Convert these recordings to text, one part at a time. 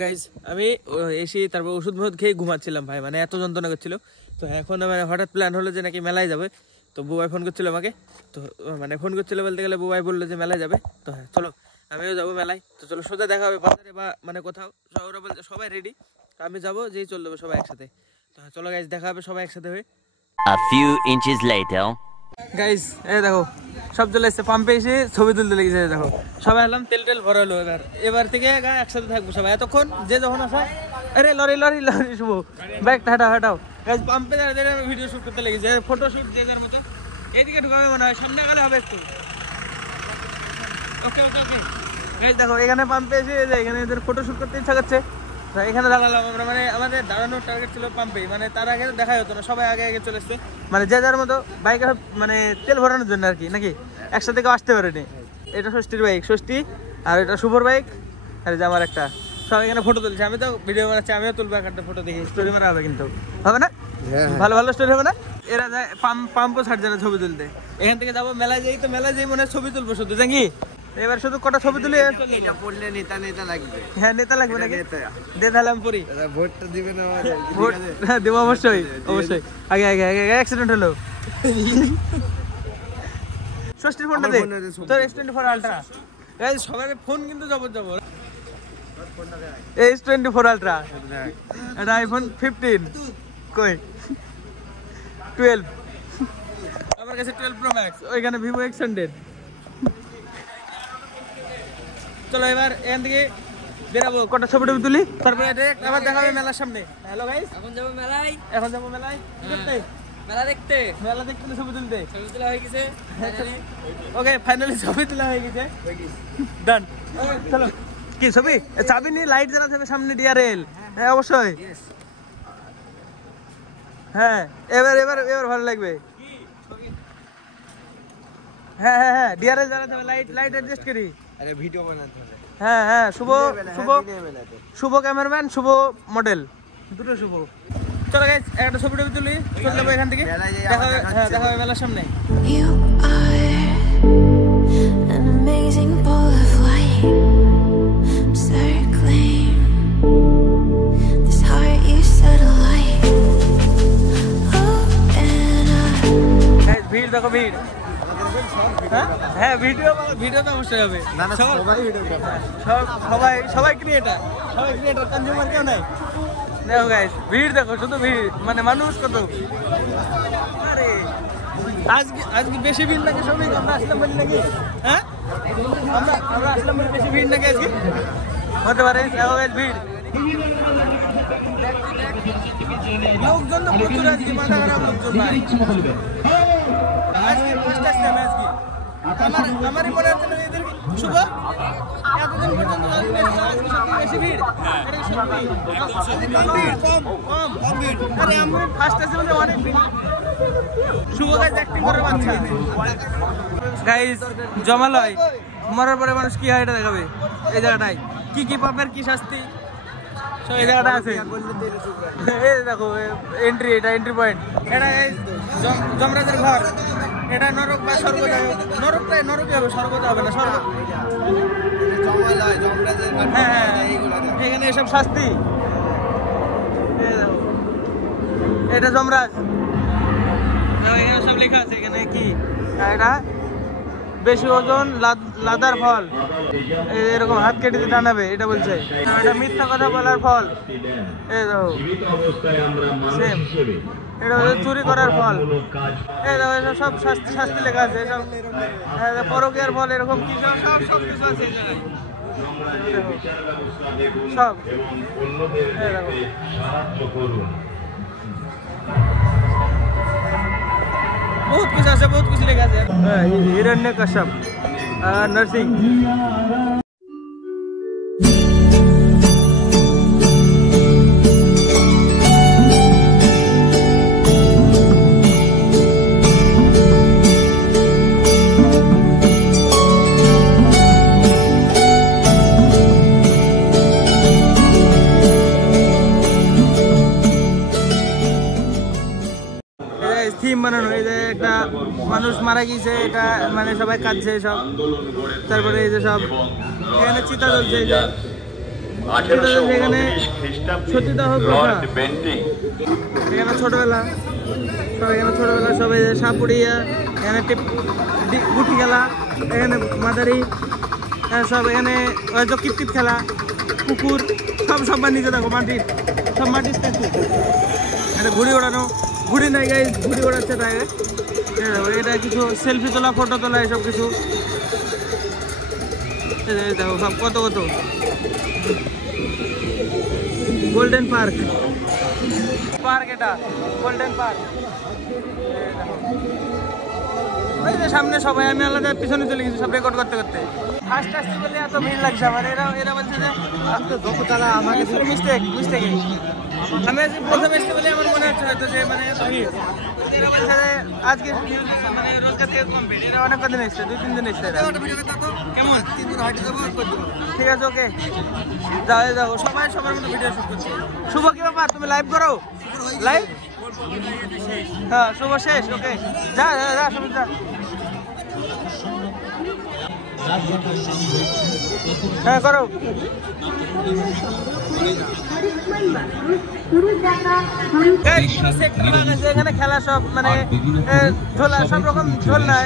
Guys আমি এসে তারপর ওষুধ মধুদ খেয়ে ঘুমাচ্ছিলাম ভাই, মানে এত যন্ত্রণা করছিল। তো এখন মানে হঠাৎ প্ল্যান হলো যে নাকি মেলায় যাবে। তো বুবাই ফোন করছিল আমাকে, তো মানে ফোন করছিল বলতে গেলে বুবাই বললো যে মেলায় যাবে। তো হ্যাঁ চলো আমিও যাবো মেলায়। তো চলো সোজা দেখা হবে বাজারে বা মানে কোথাও। ওরা বলছে সবাই রেডি, আমি যাবো, যেই চলে যাবো সবাই একসাথে। তো হ্যাঁ চলো গাইজ দেখা হবে সবাই একসাথে হয়ে। A few inches later. Guys এই দেখো সব চলে এসছে, পাম্পে এসে ছবি তুলতে লেগেছে। দেখো সবাই এলাম, তেল টেল ভরা হলো। এবার থেকে একসাথে থাকবো সবাই, এতক্ষণ যে যখন আসা। আরে লরি লরি লরি শুভ ব্যাগটা হাঁটাও হাঁটাও। গাইজ পাম্পে দাঁড়িয়ে আমি ভিডিও শুট করতে লেগেছে, ফটো শুট যে যার মতো। এইদিকে ঢুকাবে মনে হয়, সামনে গেলে হবে একটু। ওকে ওকে ওকে গাইজ দেখো এখানে পাম্পে এসে এখানে এদের ফটো শুট করতে ইচ্ছা করছে। এখানে দাঁড়ালাম আমরা, মানে আমাদের দাঁড়ানোর টার্গেট ছিল পাম্পে, মানে তার আগে দেখাই হতো না, সবাই আগে আগে চলে এসছে, মানে যে যার মতো বাইকে মানে তেল ভরানোর জন্য আর কি, নাকি একসাথে কেউ আসতে পারেনি। এটা ষষ্ঠীর বাইক, ষষ্ঠী, আর এটা শুভর বাইক, আর যে আমার একটা। সব এখানে ফটো তুলছে, আমি তো ভিডিও বানাচ্ছি, আমিও তুলবো একটা ফটো, দেখি স্টোরি মারা হবে, কিন্তু হবে না? ভালো ভালো স্টোরি হবে না? এরা যায় পাম্পও ছাড় যারা ছবি তুলতে। এখান থেকে যাবো মেলায় যাই, তো মেলায় যাই মনে হয় ছবি তুলবো শুধু, নাকি? এবার শুধু কটা ছবি তুলে এটা পড়লে নেতা নেতা লাগবে। হ্যাঁ নেতা লাগবে নাকি? দে তাহলে আমি পড়ি। ভোটটা দিবে না? ভোট হ্যাঁ দেবো অবশ্যই অবশ্যই। আগে আগে আগে অ্যাক্সিডেন্ট হলো। ষষ্ঠীর ফোনটা দে তোর, S24 আলট্রা। এই সবাই ফোন কিন্তু জবর জবর। S24 আলট্রা, এটা আইফোন 15 কই 12, আমার কাছে 12 প্রো ম্যাক্স, ওইখানে ভিভো X100। চলো এবার এখান থেকে বেরাবো, কটা ছবি টবি তুলি, তারপরে আবার দেখা হবে মেলার সামনে। হ্যালো গাইস, এখন যাবো মেলায়, এখন যাবো মেলায় দেখতে, মেলা দেখতে, মেলা দেখতে ছবি তুলতে। ছবি তোলা হয়ে গেছে, ওকে ফাইনালি ছবি তোলা হয়ে গেছে, ডান। চলো কি ছবি, চাবি নিয়ে লাইট জ্বালাতে হবে সামনে, ডিআরএল। হ্যাঁ অবশ্যই, হ্যাঁ এবার এবার এবার ভালো লাগবে। হ্যাঁ হ্যাঁ হ্যাঁ ডিআরএল জ্বালাতে হবে, লাইট লাইট অ্যাডজাস্ট করি। আরে ভিডিও বানাতে হবে। হ্যাঁ হ্যাঁ শুভ শুভ শুভ ক্যামেরাম্যান, শুভ মডেল, দুটো শুভ। চলো গাইস একটা ছবি টবি তুলি, চলে যাবো এখান থেকে, দেখা হবে। হ্যাঁ দেখা হবে মেলার সামনে। You are an amazing ball of light, circling this heart you set alight. Open up. Guys ভিড় দেখো, ভিড়। হ্যাঁ ভিডিও ভিডিও তো অবশ্যই হবে, সবাই সবাই ক্রিয়েটার, সবাই ক্রিয়েটার, কনজিউমার কেউ নাই। দেখো গাইস ভিড় দেখো, শুধু ভিড়, মানে মানুষ কত। আরে আজকে আজকে বেশি ভিড় নাকি সবাই, আমরা আসলাম বলি নাকি? হ্যাঁ আমরা আসলাম বলি বেশি ভিড় নাকি আজকে, হতে পারে। দেখো গাইস ভিড়, লোকজন তো প্রচুর আজকে, মাথা খারাপ লোকজন ভাই। আজকে ফার্স্ট আসলাম আজকে, আমারই মনে হচ্ছে না এদের শুভ এতদিন পর্যন্ত বেশি ভিড়। আরে আমরা ফার্স্ট আসছে মানে অনেক ভিড়। শুভ গাইজ অ্যাক্টিং করে বাচ্চা গাইজ জমালয় মরার পরে মানুষ কি হয় এটা দেখাবে। এই জায়গাটায় কি কি পাপের কি শাস্তি সব এই জায়গাটা আছে। এই দেখো এন্ট্রি, এটা এন্ট্রি পয়েন্ট। এটা যমরাজের ঘর, এটা নরক বা স্বর্গ। নরকটাই নরকই হবে, স্বর্গটা হবে না। স্বর্গ হ্যাঁ হ্যাঁ এখানে এসব শাস্তি। এটা যমরাজ, এখানে সব লেখা আছে। এখানে কি এটা বেশি ওজন লাদার ফল, এরকম হাত কেটে দিয়ে টানাবে এটা বলছে। এটা মিথ্যা কথা বলার ফল, এই দেখো সেম। এটা হচ্ছে চুরি করার ফল, এই দেখো এসব সব শাস্তি শাস্তি লেখা আছে। এসব পরকীয়ার ফল, এরকম কি সব সব সব কিছু আছে এই জায়গায় সব। বহুত কিছু আছে, বহুত কিছু লেখা আছে। হিরণ্যকশ্যপ নার্সিং। থিম বানানো, এই যে একটা মানুষ মারা গিয়েছে, এটা মানে সবাই কাঁদছে সব। তারপরে এই যে সব এখানে চিতা জ্বলছে, এই যে এখানে সতীদাহ প্রথা, এখানে ছোটবেলা সব, এখানে ছোটবেলা সবাই সাপুড়িয়া, এখানে গুটি খেলা, এখানে মাদারি সব, এখানে কিতকিত খেলা, পুকুর সব নিচে দেখো মাটির, সব মাটির স্ট্যাচু। এটা ঘুড়ি ওড়ানো, ঘুড়ি নাই গাইস, ঘুড়ি ওড়াচ্ছে তাই। এটা কিছু সেলফি তোলা, ফটো তোলা, এসব কিছু দেখো সব কত কত। গোল্ডেন পার্ক, এটা গোল্ডেন পার্ক। ওই যে সামনে সবাই, আমি আলাদা পিছনে চলে গেছি সব রেকর্ড করতে করতে। ফার্স্ট আসতে বলে এত ভিড় লাগছে আমার। এরা বলছে যে আমাকে মিস্টেক। আমি আজ প্রথম আসতে বলে আমার মনে হচ্ছে হয়তো যে মানে এত ভিড়। এরা বলছে যে আজকে মানে রোজগার থেকে কম ভিড়। এরা অনেক কদিন এসছে, 2-3 দিন এসছে। কেমন? ঠিক আছে, ওকে, যাও সবাই সবার মতো ভিডিও শুট করছে। শুভ কি ব্যাপার, তুমি লাইভ করো? লাইভ, হ্যাঁ শুভ শেষ, ওকে যা শুভ যা। হ্যাঁ করো। এখানে খেলা সব মানে ঝোলা, সব রকম ঝোলনা।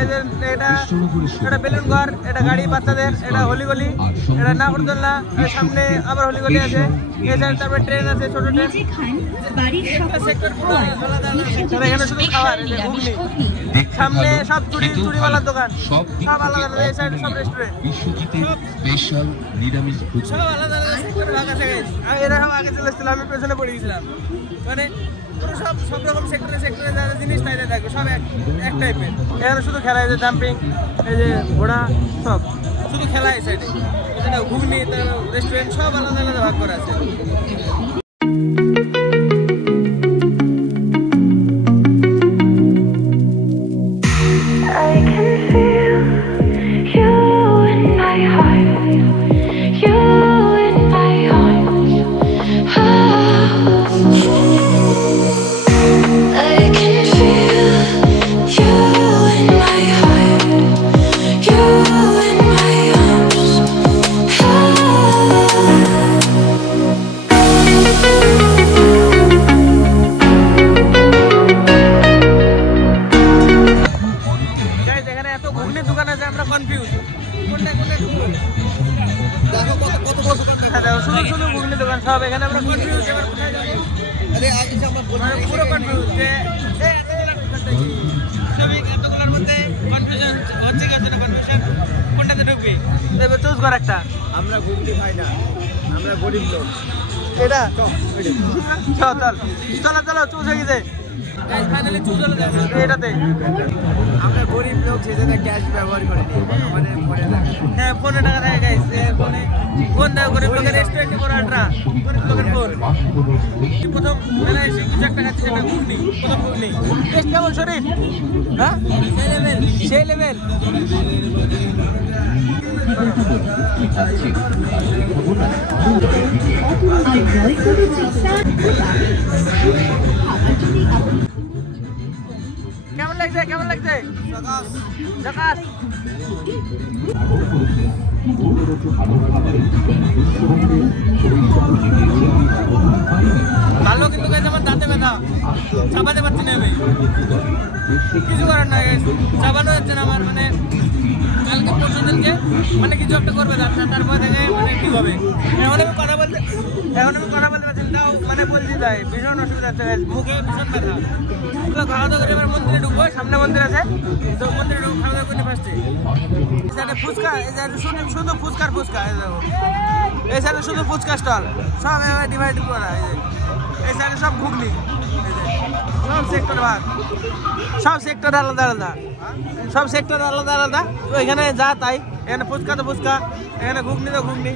এটা বেলুন ঘর, এটা গাড়ি বাচ্চাদের, এটা হলিগলি, এটা নাগরদোলনা, সামনে আবার হলিগলি আছে, তারপরে ট্রেন আছে, ছোট ট্রেন। এখানে শুধু খাবার, ঘুগনি, সামনে সব চুড়িওয়ালার দোকান, সব আলাদা আলাদা। এই সাইডে সব রেস্টুরেন্ট, সব আলাদা আলাদা সেক্টরে ভাগ আছে। এরা সব আগে চলে এসেছিল, আমি পেছনে পড়ে গেছিলাম। মানে পুরো সব রকম সেক্টরে যা জিনিস তাই থাকবে, সব এক টাইপের। এখানে শুধু খেলা, এই যে জাম্পিং, এই যে ঘোড়া, সব শুধু খেলা। এই সাইডে এটা ঘুগনি, রেস্টুরেন্ট, সব আলাদা আলাদা ভাগ করা আছে। শুধু ঘুগনি দোকান সব, এখানে আমরা কনফিউজ, এবার কোথায় যাবো পুরো কনফিউজ যে এতগুলোর মধ্যে কনফিউশন হচ্ছে কি হচ্ছে না, কনফিউশন কোনটাতে ঢুকবি, এবার চুজ কর একটা। আমরা ঘুগনি খাই না, আমরা গরিব লোক। এটা চলো চুজ হয়ে গেছে ফাইনালি, চুজ হলো এটাতে। আমরা গরিব লোক, সেজন্য ক্যাশ ব্যবহার করি নি, আমাদের ফোনে টাকা। হ্যাঁ ফোনে টাকা থাকে গাইস, ফোন দাও গরিব লোকের, রেস্টুরেন্টে বড় আড্ডা, গরিব লোকের ফোন। প্রথম মেলায় এসে 2 টাকা খাচ্ছি, সেটা ঘুগনি, প্রথম ঘুগনি। টেস্ট কেমন শরীর? হ্যাঁ সেই লেভেল। কেমন লাগছে? জাকাস। ভালো, কিন্তু আমার দাঁতে ব্যথা, চাপাতে পারছি না আমি, কিছু করার নাই, চাপানো যাচ্ছে না আমার। মানে কালকে পরশু দিনকে মানে কিছু একটা করবে দাঁতটা, তারপর থেকে মানে ঠিক হবে। এখন আমি কথা বলতে পারছি না, মানে বলছি তাই ভীষণ অসুবিধা হচ্ছে, মুখে ভীষণ ব্যথা। তো খাওয়া দাওয়া করে এবার মন্দিরে ঢুকবো, সামনে মন্দির আছে, তো মন্দিরে ঢুকবো, খাওয়া দাওয়া করে ফার্স্টে। এই সাইডে ফুচকা, এই সাইডে শুধু ফুচকা, এই সাইডে শুধু ফুচকা স্টল, সব এবার ডিভাইড করা। এই সাইডে সব ঘুগনি, সব সেক্টর ভাগ, সব সেক্টর আলাদা আলাদা, সব সেক্টর আলাদা আলাদা। তো এখানে যা তাই, এখানে ফুচকা তো ফুচকা, এখানে ঘুগনি তো ঘুগনি,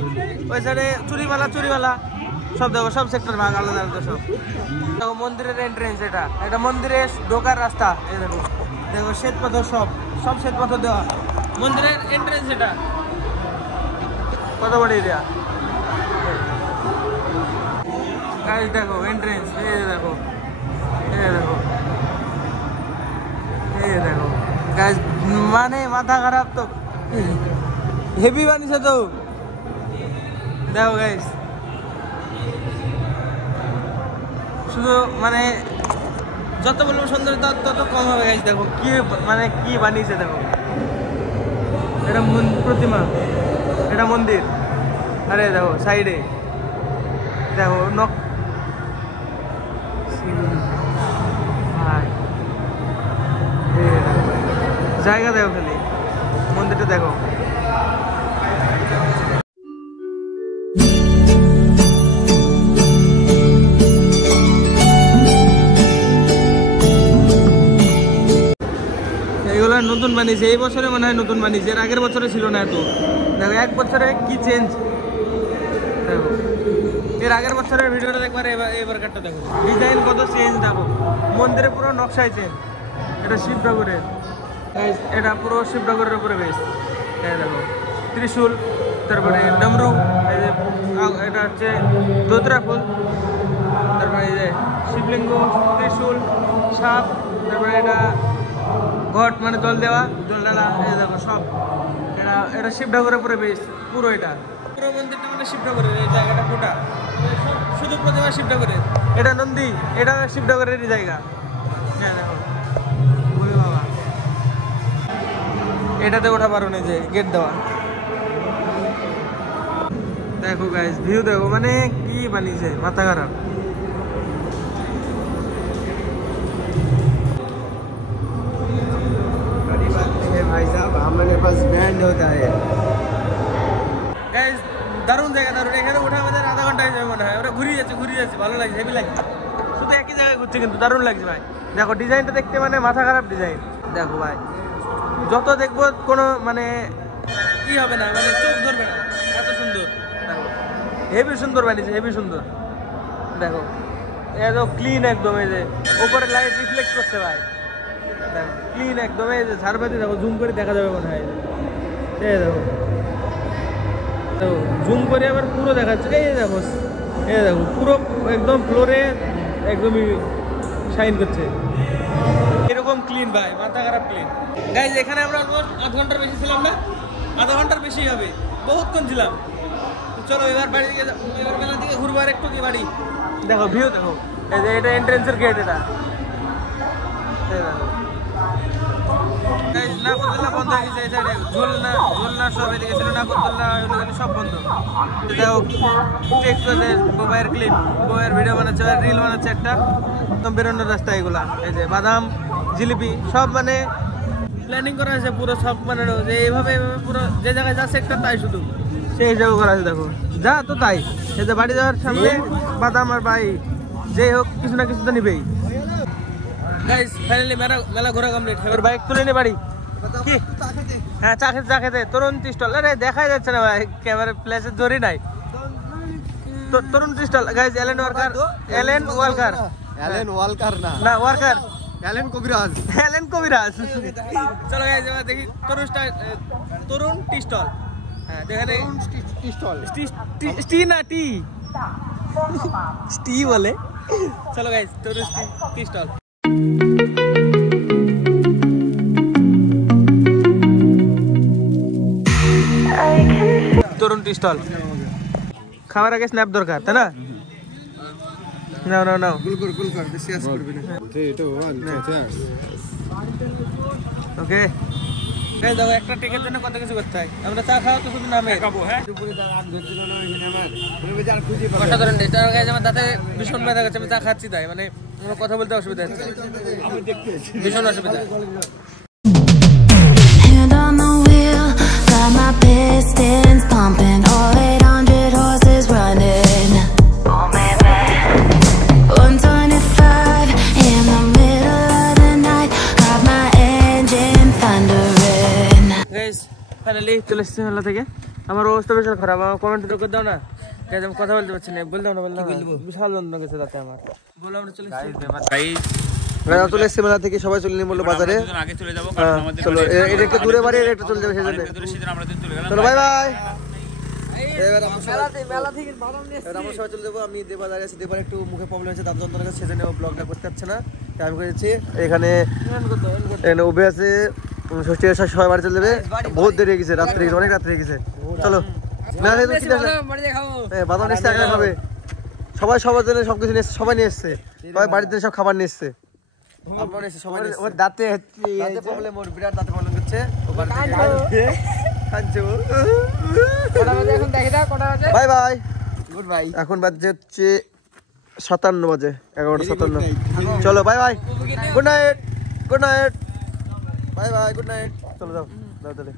ওই সাইডে চুরিওয়ালা, সব দেখো, সব সেক্টর ভাগ আলাদা আলাদা সব। দেখো মন্দিরের এন্ট্রেন্স, এটা মন্দিরে ঢোকার রাস্তা। এই দেখো শ্বেত পাথর, সব শ্বেত পাথর দেওয়া। মন্দিরের এন্ট্রেন্স এটা, কত বড় এরিয়া গাইস। দেখো এন্ট্রেন্স, এই দেখো গাইস, মানে মাথা খারাপ তো, হেভি বানিয়েছে তো। দেখো গাইস, শুধু মানে যত বলবো সুন্দর তত কম হবে গাইস। দেখো কি মানে কি বানিয়েছে দেখো, এটা প্রতিমা, এটা মন্দির। আরে দেখো সাইডে দেখো নক জায়গা দেখো, খালি মন্দিরটা দেখো। এগুলো নতুন বানিয়েছে, এই বছরে মনে হয় নতুন বানিয়েছে, এর আগের বছরে ছিল না এত। দেখো এক বছরে কি চেঞ্জ দেখো, এর আগের বছরের ভিডিওটা দেখবার এবার কাটটা দেখো, ডিজাইন কত চেঞ্জ দেখো, মন্দিরে পুরো নকশায় চেঞ্জ। এটা শিব ঠাকুরের, এটা পুরো শিব ঠাকুরের উপরে বেশ। দেখো ত্রিশূল, তারপরে ডমরু, এই যে এটা হচ্ছে দোতরা ফুল, তারপরে এই যে শিবলিঙ্গ, ত্রিশূল, সাপ, তারপরে এটা ঘট মানে জল দেওয়া, জল ঢালা, এই দেখো সব। এটা শিব ঠাকুরের উপরে বেশ পুরো, এটা পুরো মন্দিরটা মানে শিব ঠাকুরের। এই জায়গাটা গোটা শুধু প্রতিমা শিব ঠাকুরের। এটা নন্দী, এটা শিব ঠাকুরেরই জায়গা। হ্যাঁ দেখো বাবা, এটাতে ওঠা পারো না, যে গেট দেওয়া। দেখো গাইস ভিউ দেখো, মানে কি বানিয়েছে, মাথা খারাপ। भाई साहब हमारे पास बैंड होता है। গাইস দারুণ জায়গা, দারুণ। এখানে ওঠা আমাদের আধা ঘন্টা হয়ে যাবে মনে হয়। আমরা ঘুরিয়ে যাচ্ছি, ভালো লাগছে, হেভি লাগছে। শুধু একই জায়গায় ঘুরছে কিন্তু দারুণ লাগছে ভাই। দেখো ডিজাইনটা দেখতে মানে মাথা খারাপ ডিজাইন। দেখো ভাই যত দেখবো কোনো মানে কি হবে না, মানে চোখ ধরবে না, এত সুন্দর। দেখো হেভি সুন্দর বানিয়েছে, হেভি সুন্দর। দেখো এত ক্লিন একদম, এই যে উপরে লাইট রিফ্লেক্ট করছে ভাই। দেখো ক্লিন একদম, এই যে ঝাড়বাতি দেখো, জুম করে দেখা যাবে মনে হয়। এই দেখো জুম করে আবার পুরো দেখাচ্ছে। এই দেখো পুরো একদম ফ্লোরে একদমই শাইন করছে, এরকম ক্লিন ভাই, মাথা খারাপ ক্লিন। গাইজ এখানে আমরা অলমোস্ট আধ ঘন্টার বেশি ছিলাম না, আধা ঘন্টার বেশি হবে, বহুতক্ষণ ছিলাম। চলো এবার বাড়ি দিকে, এবার মেলা দিকে ঘুরবো আর একটু কি বাড়ি। দেখো ভিউ দেখো, এই যে এটা এন্ট্রেন্সের গেট, এটা নাগরদোল্লা বন্ধ হয়ে গেছে, এই সাইডে ঝোলনা সব এদিকে ছিল, নাগরদোল্লা সব বন্ধ। দেখো বউয়ের ক্লিপ, বউয়ের ভিডিও বানাচ্ছে, রিল বানাচ্ছে একটা, একদম বেরোনোর রাস্তা এগুলা। এই যে বাদাম, জিলিপি সব মানে প্ল্যানিং করা হয়েছে পুরো, সব মানে যে এইভাবে পুরো যে জায়গায় যা সেক্টর তাই শুধু সেই জায়গা করা আছে। দেখো যা তো তাই, এই যে বাড়ি যাওয়ার সামনে বাদাম আর ভাই যেই হোক কিছু না কিছু তো নিবেই। গাইস ফাইনালি মেলা ঘোরা কমপ্লিট, এবার বাইক তুলে নি বাড়ি। কি হ্যাঁ চা খেতে তরুণ টি স্টল। আরে দেখাই যাচ্ছে না ভাই, ক্যামেরা ফ্ল্যাশের জোরই নাই। তরুণ টি স্টল গাইস, এলেন ওয়ালকার না ওয়ার্কার, এলেন কবিরাজ। চলো গাইস এবার দেখি তরুণ টি স্টল। হ্যাঁ যেখানে টি বলে। চলো গাইস তরুণ টি স্টল। তরুণ টি স্টল খাওয়ার আগে স্ন্যাপ দরকার, তাই না? নাও ওকে। দেখো একটা টিকের জন্য কত কিছু করতে হয়। আমরা চা খাওয়া তো শুধু নামে অসাধারণ টেস্ট। আর গাইস আমার দাঁতে ভীষণ ব্যথা করছে, আমি চা খাচ্ছি তাই, মানে আমার কথা বলতে অসুবিধা হচ্ছে, ভীষণ অসুবিধা। Hand on the wheel, got my pistons pumping, all 800 horses running. Oh baby, 125 in the middle of the night, got my engine thundering. Guys finally চলে এসেছি মেলা থেকে। আমার অবস্থা ভীষণ খারাপ, আমার কমেন্ট করে দাও না গাইস, আমি কথা বলতে পারছি না, বললাম না বিশাল যন্ত্রণা গেছে তাতে আমার। বলো আমরা চলে এসেছি চলে এসেছি মেলা থেকে, সবাই চলে নিয়ে বললো বাজারে আগে চলে যাবো, চলো এটা একটু দূরে বাড়ি, এটা একটু চলে যাবে সেজন্য। চলো বাই বাই। এবার আমরা সবাই চলে যাবো। আমি দেবা দাঁড়িয়ে আছি, দেবার একটু মুখে প্রবলেম আছে, দাঁত যন্ত্রণা আছে, সেজন্য ব্লগটা করতে পারছে না, তাই আমি করেছি। এখানে উবে আছে, ষষ্ঠী সবাই বাড়ি চলে যাবে, বহুত দেরি হয়ে গেছে, রাত্রে অনেক রাত্রে হয়ে গেছে। চলো বাদাম নিচ্ছে আগে খাবে, সবাই সবার জন্য সবকিছু নিয়ে এসছে, সবাই নিয়ে এসছে, সবাই বাড়ির জন্য সব খাবার নিয়ে এসছে। আপনারা নিয়ে এসছে, সবাই নিয়ে ওর এসছে। দাঁতে দাঁতে প্রবলেম, ওর বিরাট দাঁতে প্রবলেম হচ্ছে, ও বাড়িতে কাঁদছে ও। এখন দেখে দাও কটা বাজে। Bye bye. Good bye. এখন বাজে হচ্ছে 57 বাজে, 11:57। চলো bye bye, good night, good night, bye bye, good night. চলো যাও, যাও তাহলে।